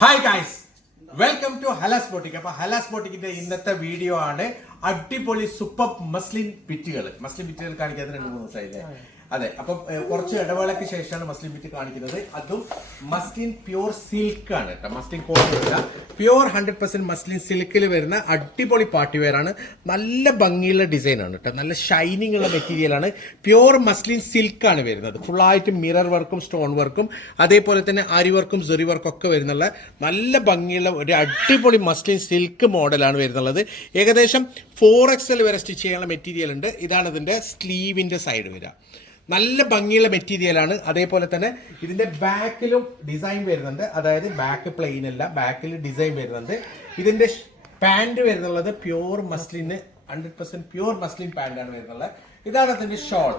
Hi guys welcome to Halas boutique അപ്പൊ ഹലാസ് ബോട്ടിക്കിന്റെ ഇന്നത്തെ വീഡിയോ ആണ് അടിപൊളി സൂപ്പർ മസ്ലിൻ പിറ്റുകൾ മസ്ലിൻ പിറ്റുകൾ കാണിക്കാതെ രണ്ട് മൂന്ന് ദിവസമായില്ലേ? അതെ അപ്പൊ കുറച്ച് ഇടവേളയ്ക്ക് ശേഷമാണ് മസ്ലിൻ ബിറ്റ് കാണിക്കുന്നത്. അതും മസ്ലിൻ പ്യൂർ സിൽക്ക് ആണ് കേട്ടോ. മസ്ലിൻ അല്ല. പ്യൂർ ഹൺഡ്രഡ് പെർസെന്റ് മസ്ലിൻ സിൽക്കിൽ വരുന്ന അടിപൊളി പാർട്ടി വെയർ ആണ്. നല്ല ഭംഗിയുള്ള ഡിസൈൻ ആണ് കേട്ടോ. നല്ല ഷൈനിങ് ഉള്ള മെറ്റീരിയൽ ആണ്. പ്യൂർ മസ്ലിൻ സിൽക്ക് ആണ് വരുന്നത്. ഫുൾ ആയിട്ട് മിറർ വർക്കും സ്റ്റോൺ വർക്കും അതേപോലെ തന്നെ ആരി വർക്കും സെറി വർക്കും ഒക്കെ വരുന്നുള്ള നല്ല ഭംഗിയുള്ള ഒരു അടിപൊളി മസ്ലിൻ സിൽക്ക് മോഡലാണ് വരുന്നുള്ളത്. ഏകദേശം ഫോർ എക്സൽ വരെ സ്റ്റിച്ച് ചെയ്യാനുള്ള മെറ്റീരിയൽ ഉണ്ട്. ഇതാണ് ഇതിന്റെ സ്ലീവിന്റെ സൈഡ് വരിക. നല്ല ഭംഗിയുള്ള മെറ്റീരിയലാണ് അതേപോലെ തന്നെ ഇതിന്റെ ബാക്കിലും ഡിസൈൻ വരുന്നുണ്ട്. അതായത് ബാക്ക് പ്ലെയിൻ അല്ല ബാക്കിൽ ഡിസൈൻ വരുന്നുണ്ട്. ഇതിന്റെ pant വരുന്നുള്ളത് pure muslin hundred percent pure muslin pant ആണ് വരുന്നുള്ളത്. ഇതാണ് അതിന്റെ ഷോൾ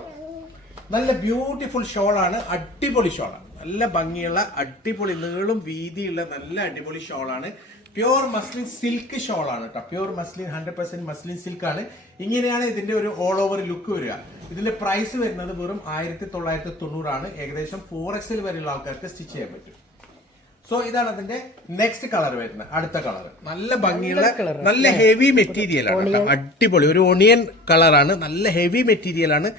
നല്ല ബ്യൂട്ടിഫുൾ ഷോളാണ് അടിപൊളി ഷോളാണ് നല്ല ഭംഗിയുള്ള അടിപൊളി നീളും വീതിയുള്ള നല്ല അടിപൊളി ഷോളാണ് പ്യൂർ മസ്ലിൻ സിൽക്ക് ഷോൾ ആണ് കേട്ടോ pure muslin hundred percent muslin silk ആണ്. ഇങ്ങനെയാണ് ഇതിന്റെ ഒരു ഓൾ ഓവർ ലുക്ക് വരിക. ഇതിന്റെ പ്രൈസ് വരുന്നത് വെറും ആയിരത്തി തൊള്ളായിരത്തി തൊണ്ണൂറാണ് ഏകദേശം ഫോർ എക്സിൽ വരെയുള്ള ആൾക്കാർക്ക് സ്റ്റിച്ച് ചെയ്യാൻ പറ്റും. സോ ഇതാണ് അതിന്റെ നെക്സ്റ്റ് കളർ വരുന്നത്. അടുത്ത കളർ നല്ല ഭംഗിയുള്ള നല്ല ഹെവി മെറ്റീരിയൽ ആണ് അടിപൊളി. ഒരു ഒണിയൻ കളറാണ് നല്ല ഹെവി മെറ്റീരിയൽ ആണ്.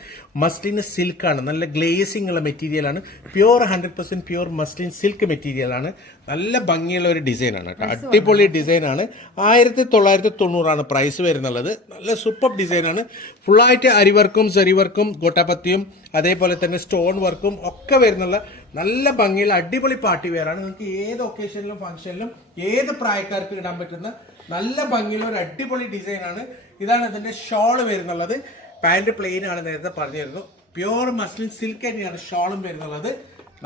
മസ്ലിൻ സിൽക്ക് ആണ്. നല്ല ഗ്ലേസിംഗ് ഉള്ള മെറ്റീരിയൽ ആണ്. Pure hundred percent pure muslin silk material ആണ്. നല്ല ഭംഗിയുള്ള ഒരു ഡിസൈൻ ആണ് കേട്ടോ. അടിപൊളി ഡിസൈൻ ആണ്. ആയിരത്തി തൊള്ളായിരത്തി തൊണ്ണൂറാണ് പ്രൈസ് വരുന്നുള്ളത്. നല്ല സൂപ്പർ ഡിസൈൻ ആണ്. ഫുള്ളായിട്ട് അരിവർക്കും സെറിവർക്കും ഗോട്ടാപത്തിയും അതേപോലെ തന്നെ സ്റ്റോൺ വർക്കും ഒക്കെ വരുന്നുള്ള നല്ല ഭംഗിയുള്ള അടിപൊളി പാർട്ടി വെയർ ആണ്. നിങ്ങൾക്ക് ഏത് ഒക്കേഷനിലും ഫംഗ്ഷനിലും ഏത് പ്രായക്കാർക്കും ഇടാൻ പറ്റുന്ന നല്ല ഭംഗിയുള്ള ഒരു അടിപൊളി ഡിസൈൻ ആണ്. ഇതാണ് ഇതിന്റെ ഷോൾ വരുന്നുള്ളത് പാന്റ് പ്ലെയിൻ ആണ് നേരത്തെ പറഞ്ഞിരുന്നു. പ്യൂർ മസ്ലിൻ സിൽക്ക് തന്നെയാണ് ഷോളും വരുന്നുള്ളത്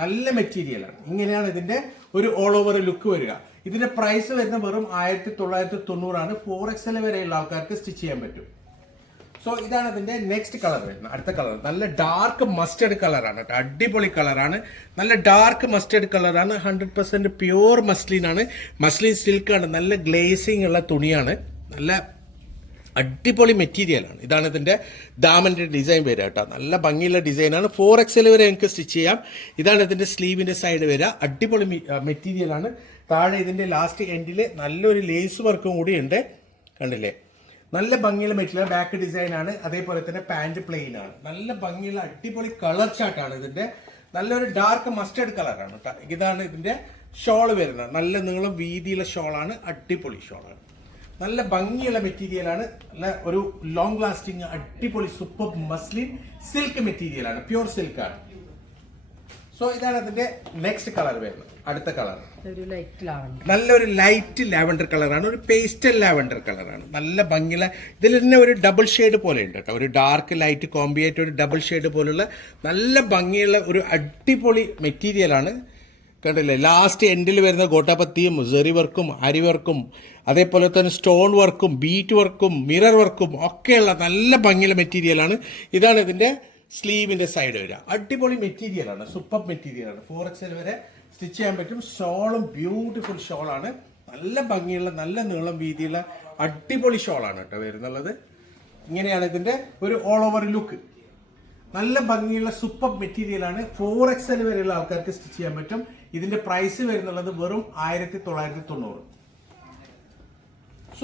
നല്ല മെറ്റീരിയലാണ് ഇങ്ങനെയാണ് ഇതിന്റെ ഒരു ഓൾ ഓവർ ലുക്ക് വരിക. ഇതിന്റെ പ്രൈസ് വരുന്ന വെറും ആയിരത്തി തൊള്ളായിരത്തി തൊണ്ണൂറാണ്. ഫോർ എക്സൽ വരെയുള്ള ആൾക്കാർക്ക് സ്റ്റിച്ച് ചെയ്യാൻ പറ്റും. സോ ഇതാണ് ഇതിന്റെ നെക്സ്റ്റ് കളർ വരുന്നത്. അടുത്ത കളർ നല്ല ഡാർക്ക് മസ്റ്റേർഡ് കളറാണ് കേട്ടോ. അടിപൊളി കളറാണ് നല്ല ഡാർക്ക് മസ്റ്റേർഡ് കളറാണ് ഹൺഡ്രഡ് പെർസെന്റ് പ്യൂർ മസ്ലിൻ ആണ്. മസ്ലിൻ സിൽക്ക് ആണ്. നല്ല ഗ്ലേസിംഗ് ഉള്ള തുണിയാണ്. നല്ല അടിപൊളി മെറ്റീരിയലാണ് ഇതാണ് ഇതിന്റെ ദാമന്റെ ഡിസൈൻ വരിക കേട്ടോ. നല്ല ഭംഗിയുള്ള ഡിസൈനാണ് ഫോർ എക്സൽ വരെ നിങ്ങൾക്ക് സ്റ്റിച്ച് ചെയ്യാം. ഇതാണ് ഇതിന്റെ സ്ലീവിന്റെ സൈഡ് വരിക. അടിപൊളി മെറ്റീരിയലാണ് താഴെ ഇതിന്റെ ലാസ്റ്റ് എൻഡിൽ നല്ലൊരു ലേസ് വർക്കും കൂടി ഉണ്ട്. കണ്ടില്ലേ? നല്ല ഭംഗിയുള്ള മെറ്റീരിയൽ ബാക്ക് ഡിസൈൻ ആണ്. അതേപോലെ തന്നെ പാന്റ് പ്ലെയിൻ ആണ്. നല്ല ഭംഗിയുള്ള അടിപൊളി കളർ ആണ് ഇതിന്റെ. നല്ലൊരു ഡാർക്ക് മസ്റ്റേഡ് കളറാണ് കേട്ടോ ഇതാണ് ഇതിന്റെ ഷോൾ വരുന്നത്. നല്ല നീളം വീതിയുള്ള ഷോളാണ് അടിപൊളി ഷോളാണ് നല്ല ഭംഗിയുള്ള മെറ്റീരിയൽ ആണ്. നല്ല ഒരു ലോങ് ലാസ്റ്റിംഗ് അടിപൊളി സൂപ്പർ മസ്ലിൻ സിൽക്ക് മെറ്റീരിയൽ ആണ്. പ്യൂർ സിൽക്ക് ആണ്. സോ ഇതാണ് അതിന്റെ നെക്സ്റ്റ് കളർ വരുന്നത്. അടുത്ത കളർ നല്ലൊരു ലൈറ്റ് ലാവൻഡർ കളറാണ് ഒരു പേസ്റ്റൽ ലാവൻഡർ കളറാണ് നല്ല ഭംഗിയുള്ള ഇതിൽ തന്നെ ഒരു ഡബിൾ ഷെയ്ഡ് പോലെ ഉണ്ട് കേട്ടോ ഒരു ഡാർക്ക് ലൈറ്റ് കോമ്പി ആയിട്ട് ഒരു ഡബിൾ ഷെയ്ഡ് പോലുള്ള നല്ല ഭംഗിയുള്ള ഒരു അടിപൊളി മെറ്റീരിയലാണ് കണ്ടില്ലേ? ലാസ്റ്റ് എൻഡിൽ വരുന്ന ഗോട്ടാപത്തിയും സെറി വർക്കും അരി വർക്കും അതേപോലെ തന്നെ സ്റ്റോൺ വർക്കും ബീറ്റ് വർക്കും മിറർ വർക്കും ഒക്കെയുള്ള നല്ല ഭംഗിയുള്ള മെറ്റീരിയലാണ് ഇതാണ് ഇതിന്റെ സ്ലീവിന്റെ സൈഡ് വരിക. അടിപൊളി മെറ്റീരിയലാണ് സൂപ്പർ മെറ്റീരിയലാണ് ഫോർ എക്സൽ വരെ സ്റ്റിച്ച് ചെയ്യാൻ പറ്റും. ഷോളും ബ്യൂട്ടിഫുൾ ഷോളാണ്. നല്ല ഭംഗിയുള്ള നല്ല നീളം വീതിയുള്ള അടിപൊളി ഷോളാണ് കേട്ടോ വരുന്നുള്ളത്. ഇങ്ങനെയാണ് ഇതിന്റെ ഒരു ഓൾ ഓവർ ലുക്ക് നല്ല ഭംഗിയുള്ള സൂപ്പർ മെറ്റീരിയലാണ് ഫോർ എക്സൽ വരെയുള്ള ആൾക്കാർക്ക് സ്റ്റിച്ച് ചെയ്യാൻ പറ്റും. ഇതിന്റെ പ്രൈസ് വരുന്നുള്ളത് വെറും ആയിരത്തി തൊള്ളായിരത്തി തൊണ്ണൂറ്.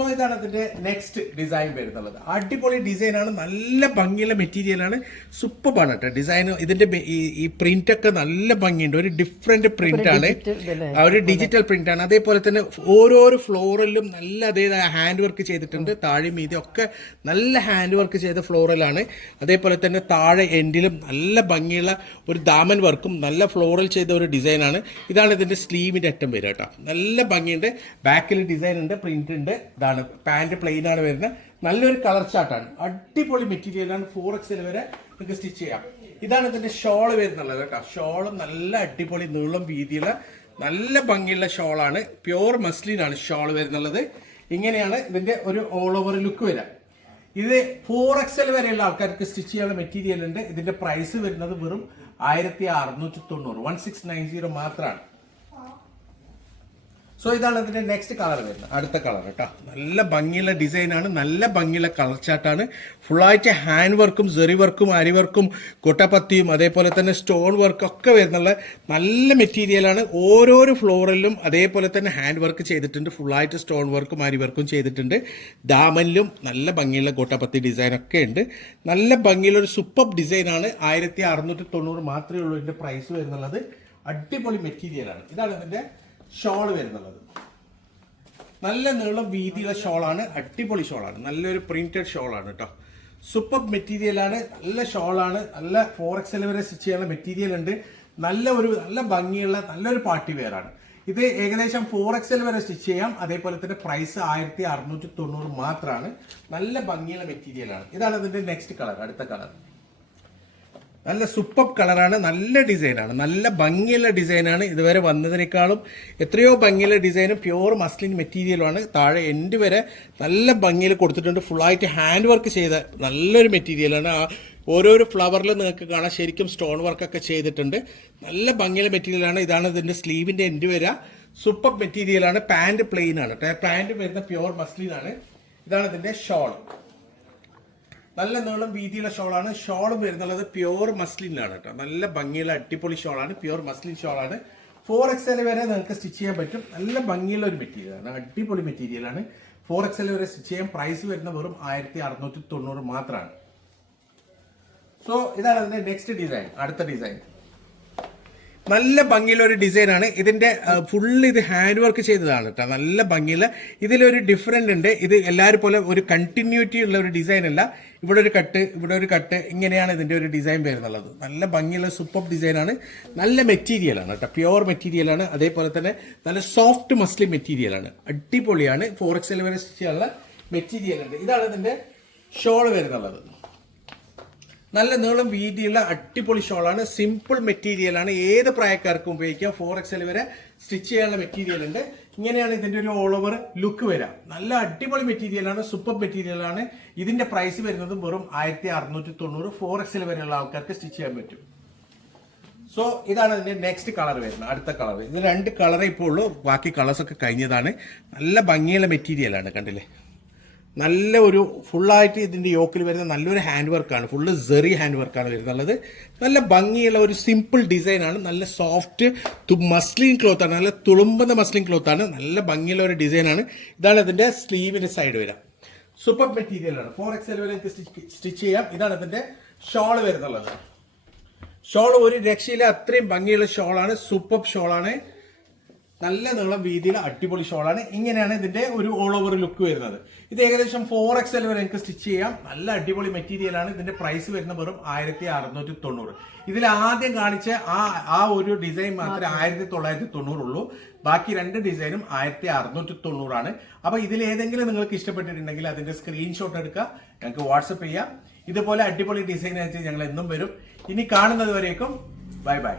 സോ ഇതാണ് അതിന്റെ നെക്സ്റ്റ് ഡിസൈൻ വരുന്നുള്ളത്. അടിപൊളി ഡിസൈനാണ് ആണ് നല്ല ഭംഗിയുള്ള മെറ്റീരിയലാണ് ആണ്. സൂപ്പർ ആണ് കേട്ടോ ഡിസൈൻ ഇതിന്റെ ഈ- പ്രിന്റ് ഒക്കെ നല്ല ഭംഗിയുണ്ട്. ഒരു ഡിഫറെന്റ് പ്രിന്റ് ആണ്. ഒരു ഡിജിറ്റൽ പ്രിന്റ് ആണ്. അതേപോലെ തന്നെ ഓരോരോ ഫ്ലോറിലും നല്ല അതേതായ ഹാൻഡ് വർക്ക് ചെയ്തിട്ടുണ്ട്. താഴെ മീതി ഒക്കെ നല്ല ഹാൻഡ് വർക്ക് ചെയ്ത ഫ്ലോറലാണ് അതേപോലെ തന്നെ താഴെ എൻഡിലും നല്ല ഭംഗിയുള്ള ഒരു ദാമൻ വർക്കും നല്ല ഫ്ലോറൽ ചെയ്ത ഒരു ഡിസൈനാണ് ഇതാണ് ഇതിന്റെ സ്ലീവിന്റെ അറ്റം വരിക കേട്ടോ നല്ല ഭംഗിയുണ്ട്. ബാക്കിൽ ഡിസൈൻ ഉണ്ട് പ്രിന്റ് ഉണ്ട്. ഇതാണ് പാന്റ് പ്ലെയിൻ ആണ് വരുന്നത്. നല്ലൊരു കളർ ചാർട്ടാണ് അടിപൊളി മെറ്റീരിയലാണ് ഫോർ എക്സിൽ വരെ നിങ്ങൾക്ക് സ്റ്റിച്ച് ചെയ്യാം. ഇതാണ് ഇതിന്റെ ഷോൾ വരുന്നുള്ളത് കേട്ടോ. ഷോളും നല്ല അടിപൊളി നീളം വീതിയുള്ള നല്ല ഭംഗിയുള്ള ഷോളാണ് മസ്ലിൻ ആണ് ഷോൾ വരുന്നുള്ളത്. ഇങ്ങനെയാണ് ഇതിന്റെ ഒരു ഓൾ ഓവർ ലുക്ക് വരിക. ഇത് ഫോർ എക്സൽ വരെയുള്ള ആൾക്കാർക്ക് സ്റ്റിച്ച് ചെയ്യാനുള്ള മെറ്റീരിയൽ ഉണ്ട്. ഇതിന്റെ പ്രൈസ് വരുന്നത് വെറും ആയിരത്തി അറുന്നൂറ്റി തൊണ്ണൂറ് വൺ സിക്സ് നയൻ സീറോ മാത്രമാണ്. സോ ഇതാണ് അതിന്റെ നെക്സ്റ്റ് കളർ വരുന്നത്. അടുത്ത കളർ കേട്ടോ നല്ല ഭംഗിയുള്ള ഡിസൈനാണ് നല്ല ഭംഗിയുള്ള കളർ ചാർട്ടാണ് ഫുള്ളായിട്ട് ഹാൻഡ് വർക്കും സെറി വർക്കും അരി വർക്കും കൊട്ടപ്പത്തിയും അതേപോലെ തന്നെ സ്റ്റോൺ വർക്കും ഒക്കെ വരുന്നുള്ള നല്ല മെറ്റീരിയലാണ് ഓരോരോ ഫ്ലോറിലും അതേപോലെ തന്നെ ഹാൻഡ് വർക്ക് ചെയ്തിട്ടുണ്ട്. ഫുള്ളായിട്ട് സ്റ്റോൺ വർക്കും അരി വർക്കും ചെയ്തിട്ടുണ്ട്. ദാമനിലും നല്ല ഭംഗിയുള്ള കൊട്ടപ്പത്തി ഡിസൈൻ ഒക്കെ ഉണ്ട്. നല്ല ഭംഗിയുള്ള ഒരു സൂപ്പർ ഡിസൈനാണ് ആയിരത്തി അറുന്നൂറ്റി തൊണ്ണൂറ് മാത്രമേ ഉള്ളൂ ഇതിന്റെ പ്രൈസ് വരുന്നുള്ളത്. അടിപൊളി മെറ്റീരിയലാണ് ഇതാണ് ഇതിന്റെ ഷോൾ വരുന്നുള്ളത്. നല്ല നീളം വീതിയുള്ള ഷോളാണ് അടിപൊളി ഷോളാണ്. നല്ലൊരു പ്രിന്റഡ് ഷോളാണ് കേട്ടോ സൂപ്പർ മെറ്റീരിയലാണ് നല്ല ഷോളാണ് നല്ല ഫോർ എക്സൽ വരെ സ്റ്റിച്ച് ചെയ്യാനുള്ള മെറ്റീരിയൽ ഉണ്ട്. നല്ല ഒരു നല്ല ഭംഗിയുള്ള നല്ലൊരു പാർട്ടി വെയറാണ് ഇത് ഏകദേശം ഫോർ എക്സൽ വരെ സ്റ്റിച്ച് ചെയ്യാം. അതേപോലെ തന്നെ പ്രൈസ് ആയിരത്തി അറുന്നൂറ്റി തൊണ്ണൂറ് മാത്രമാണ് നല്ല ഭംഗിയുള്ള മെറ്റീരിയലാണ് ഇതാണ് ഇതിന്റെ നെക്സ്റ്റ് കളർ അടുത്ത കളർ നല്ല സൂപ്പർ കളറാണ് നല്ല ഡിസൈനാണ് നല്ല ഭംഗിയുള്ള ഡിസൈനാണ് ഇതുവരെ വന്നതിനേക്കാളും. എത്രയോ ഭംഗിയുള്ള ഡിസൈനും പ്യുവർ മസ്ലിൻ മെറ്റീരിയലുമാണ് താഴെ എൻഡ് വരെ നല്ല ഭംഗിയിൽ കൊടുത്തിട്ടുണ്ട്. ഫുള്ളായിട്ട് ഹാൻഡ് വർക്ക് ചെയ്ത നല്ലൊരു മെറ്റീരിയലാണ് ആ ഓരോരോ ഫ്ലവറിൽ നിങ്ങൾക്ക് കാണാം. ശരിക്കും സ്റ്റോൺ വർക്കൊക്കെ ചെയ്തിട്ടുണ്ട്. നല്ല ഭംഗിയുള്ള മെറ്റീരിയലാണ് ഇതാണ് ഇതിന്റെ സ്ലീവിന്റെ എൻഡ് വരിക സൂപ്പർ മെറ്റീരിയലാണ് പാന്റ് പ്ലെയിൻ ആണ്. പാന്റ് വരുന്ന പ്യുവർ മസ്ലിൻ ആണ്. ഇതാണ് ഇതിന്റെ ഷോൾ നല്ല നീളം വീതിയുള്ള ഷോളാണ്. ഷോൾ വരുന്നുള്ളത് പ്യുവർ മസ്ലിനാണ് കേട്ടോ. നല്ല ഭംഗിയുള്ള അടിപൊളി ഷോളാണ്. പ്യുവർ മസ്ലിൻ ഷോളാണ്. ഫോർ എക്സ് എൽ വരെ നിങ്ങൾക്ക് സ്റ്റിച്ച് ചെയ്യാൻ പറ്റും. നല്ല ഭംഗിയുള്ള ഒരു മെറ്റീരിയലാണ് അടിപൊളി മെറ്റീരിയലാണ് ഫോർ എക്സ് എൽ വരെ സ്റ്റിച്ച് ചെയ്യാൻ പ്രൈസ് വരുന്ന വെറും ആയിരത്തി അറുന്നൂറ്റി തൊണ്ണൂറ് മാത്രമാണ്. സോ ഇതാണ് അതിന്റെ നെക്സ്റ്റ് ഡിസൈൻ അടുത്ത ഡിസൈൻ നല്ല ഭംഗിയുള്ള ഒരു ഡിസൈനാണ് ഇതിന്റെ ഫുള്ള് ഇത് ഹാൻഡ് വർക്ക് ചെയ്തതാണ് കേട്ടോ. നല്ല ഭംഗിയുള്ള ഇതിലൊരു ഡിഫറെന്റ് ഉണ്ട്. ഇത് എല്ലാവരും പോലെ ഒരു കണ്ടിന്യൂറ്റി ഉള്ള ഒരു ഡിസൈൻ അല്ല. ഇവിടെ ഒരു കട്ട് ഇവിടെ ഒരു കട്ട് ഇങ്ങനെയാണ് ഇതിന്റെ ഒരു ഡിസൈൻ വരുന്നുള്ളത് നല്ല ഭംഗിയുള്ള സൂപ്പർ ഡിസൈനാണ് നല്ല മെറ്റീരിയലാണ് കേട്ടോ. പ്യുവർ മെറ്റീരിയലാണ് അതേപോലെ തന്നെ നല്ല സോഫ്റ്റ് മസ്ലി മെറ്റീരിയലാണ് അടിപൊളിയാണ്. ഫോർ എക്സ് എൽ വരെ സ്റ്റിച്ച് ചെയ്യാനുള്ള മെറ്റീരിയൽ ഉണ്ട്. ഇതാണ് ഇതിന്റെ ഷോൾ വരുന്നുള്ളത് നല്ല നീളം വീതിയുള്ള അടിപൊളി ഷോളാണ്. സിമ്പിൾ മെറ്റീരിയലാണ് ഏത് പ്രായക്കാർക്കും ഉപയോഗിക്കാം. ഫോർ എക്സൽ വരെ സ്റ്റിച്ച് ചെയ്യാനുള്ള മെറ്റീരിയൽ ഉണ്ട്. ഇങ്ങനെയാണ് ഇതിന്റെ ഒരു ഓൾ ഓവർ ലുക്ക് വരാം നല്ല അടിപൊളി മെറ്റീരിയലാണ് സൂപ്പർ മെറ്റീരിയലാണ് ഇതിന്റെ പ്രൈസ് വരുന്നത് വെറും ആയിരത്തി അറുന്നൂറ്റി തൊണ്ണൂറ് ഫോർ എക്സൽ വരെയുള്ള ആൾക്കാർക്ക് സ്റ്റിച്ച് ചെയ്യാൻ പറ്റും. സോ ഇതാണ് ഇതിന്റെ നെക്സ്റ്റ് കളർ വരുന്നത്. അടുത്ത കളർ ഇത് രണ്ട് കളറേ ഇപ്പോൾ ഉള്ളൂ. ബാക്കി കളേഴ്സ് ഒക്കെ കഴിഞ്ഞതാണ്. നല്ല ഭംഗിയുള്ള മെറ്റീരിയലാണ് കണ്ടില്ലേ? നല്ല ഒരു ഫുള്ളായിട്ട് ഇതിന്റെ യോക്കിൽ വരുന്ന നല്ലൊരു ഹാൻഡ് വർക്കാണ് ഫുള്ള് സെറി ഹാൻഡ് വർക്കാണ് വരുന്നുള്ളത്. നല്ല ഭംഗിയുള്ള ഒരു സിമ്പിൾ ഡിസൈനാണ് നല്ല സോഫ്റ്റ് മസ്ലിൻ ക്ലോത്ത് ആണ്. നല്ല തുളുമ്പുന്ന മസ്ലിൻ ക്ലോത്ത് ആണ്. നല്ല ഭംഗിയുള്ള ഒരു ഡിസൈനാണ് ഇതാണ് ഇതിന്റെ സ്ലീവിന്റെ സൈഡ് വരിക. സൂപ്പർ മെറ്റീരിയൽ ആണ്. ഫോർ എക്സ് വരെ സ്റ്റിച്ച് ചെയ്യാം. ഇതാണ് ഇതിന്റെ ഷോൾ വരുന്നുള്ളത്. ഷോൾ ഒരു രക്ഷയിലെ അത്രയും ഭംഗിയുള്ള ഷോളാണ് സൂപ്പർ ഷോളാണ് നല്ല നീളം വീതിയിൽ അടിപൊളി ഷോളാണ് ഇങ്ങനെയാണ് ഇതിന്റെ ഒരു ഓൾ ഓവർ ലുക്ക് വരുന്നത്. ഇത് ഏകദേശം ഫോർ എക്സ് വരെ എനിക്ക് സ്റ്റിച്ച് ചെയ്യാം. നല്ല അടിപൊളി മെറ്റീരിയൽ ആണ്. ഇതിന്റെ പ്രൈസ് വരുന്ന വെറും ആയിരത്തി അറുന്നൂറ്റി തൊണ്ണൂറ് ഇതിൽ ആദ്യം കാണിച്ച ആ ആ ഒരു ഡിസൈൻ മാത്രമേ ആയിരത്തി തൊള്ളായിരത്തി തൊണ്ണൂറുള്ളൂ ബാക്കി രണ്ട് ഡിസൈനും ആയിരത്തി അറുന്നൂറ്റി തൊണ്ണൂറാണ് അപ്പൊ ഇതിൽ ഏതെങ്കിലും നിങ്ങൾക്ക് ഇഷ്ടപ്പെട്ടിട്ടുണ്ടെങ്കിൽ അതിന്റെ സ്ക്രീൻഷോട്ട് എടുക്കുക. ഞങ്ങൾക്ക് വാട്സപ്പ് ചെയ്യാം. ഇതുപോലെ അടിപൊളി ഡിസൈൻ അയച്ച് ഞങ്ങൾ എന്നും വരും. ഇനി കാണുന്നത് വരേക്കും. Bye bye